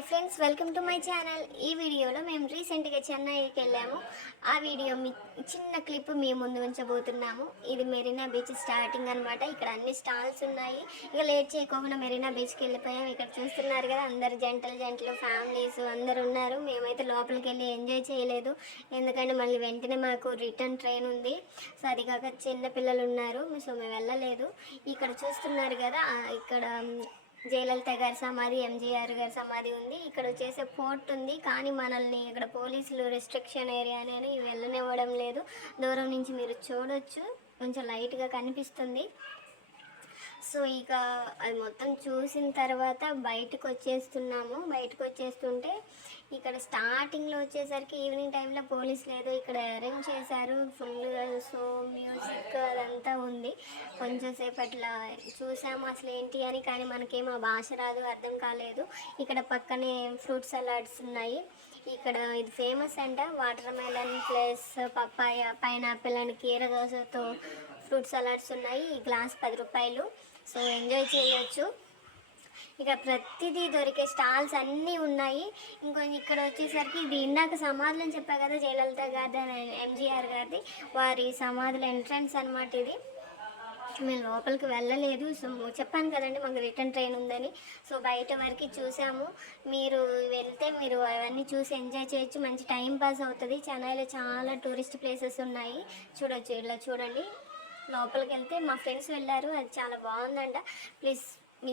Hi friends, welcome to my channel. ఈ వీడియోలో మేము రీసెంట్గా చెన్నైకి వెళ్ళాము. ఆ వీడియో చిన్న క్లిప్ మీ ముందు ఉంచబోతున్నాము. ఇది మెరీనా బీచ్ స్టార్టింగ్ అనమాట. ఇక్కడ అన్ని స్టాల్స్ ఉన్నాయి. ఇక లేట్ చేయకుండా మెరీనా బీచ్కి వెళ్ళిపోయాం. ఇక్కడ చూస్తున్నారు కదా, అందరు జంటలు ఫ్యామిలీస్ అందరు ఉన్నారు. మేమైతే లోపలికి వెళ్ళి ఎంజాయ్ చేయలేదు, ఎందుకంటే మళ్ళీ వెంటనే మాకు రిటర్న్ ట్రైన్ ఉంది. సో అది కాక చిన్న పిల్లలు ఉన్నారు, సో మేము వెళ్ళలేదు. ఇక్కడ చూస్తున్నారు కదా, ఇక్కడ జయలలిత గారి సమాధి, ఎంజీఆర్ గారి సమాధి ఉంది. ఇక్కడ వచ్చేసే పోర్ట్ ఉంది, కానీ మనల్ని ఇక్కడ పోలీసులు రెస్ట్రిక్షన్ ఏరియా అని వెళ్ళనివ్వడం లేదు. దూరం నుంచి మీరు చూడొచ్చు, కొంచెం లైట్గా కనిపిస్తుంది. సో ఇక అది మొత్తం చూసిన తర్వాత బయటకు వచ్చేస్తుంటే ఇక్కడ స్టార్టింగ్లో వచ్చేసరికి ఈవినింగ్ టైంలో పోలీస్ లేదు, ఇక్కడ అరేంజ్ చేశారు ఫుల్గా. సో మ్యూజిక్ అదంతా ఉంది. కొంచెం సేపు అట్లా చూసాము అసలు ఏంటి అని, కానీ మనకేమో భాష రాదు, అర్థం కాలేదు. ఇక్కడ పక్కనే ఫ్రూట్ సలాడ్స్ ఉన్నాయి. ఇక్కడ ఇది ఫేమస్ అంట, water melon plus papaya, pineapple and కీర దోసతో ఫ్రూట్ సలాడ్స్ ఉన్నాయి. ఈ గ్లాస్ 10 రూపాయలు. సో ఎంజాయ్ చేయొచ్చు. ఇక ప్రతిదీ దొరికే స్టాల్స్ అన్నీ ఉన్నాయి. ఇక్కడ వచ్చేసరికి ఇది ఇందాక సమాధులు అని చెప్పా కదా, జయలలిత గారిది, ఎంజీఆర్ గారిది, వారి సమాధుల ఎంట్రన్స్ అనమాట ఇది. మేము లోపలికి వెళ్ళలేదు. సో చెప్పాను కదండి, మాకు రిటర్న్ ట్రైన్ ఉందని. సో బయట వరకు చూసాము. మీరు వెళ్తే మీరు అవన్నీ చూసి ఎంజాయ్ చేయొచ్చు, మంచి టైం పాస్ అవుతుంది. చెన్నైలో చాలా టూరిస్ట్ ప్లేసెస్ ఉన్నాయి, చూడొచ్చు. ఇలా చూడండి, లోపలికి వెళ్తే మా ఫ్రెండ్స్ వెళ్ళారు, అది చాలా బాగుందంట. ప్లీజ్ మీ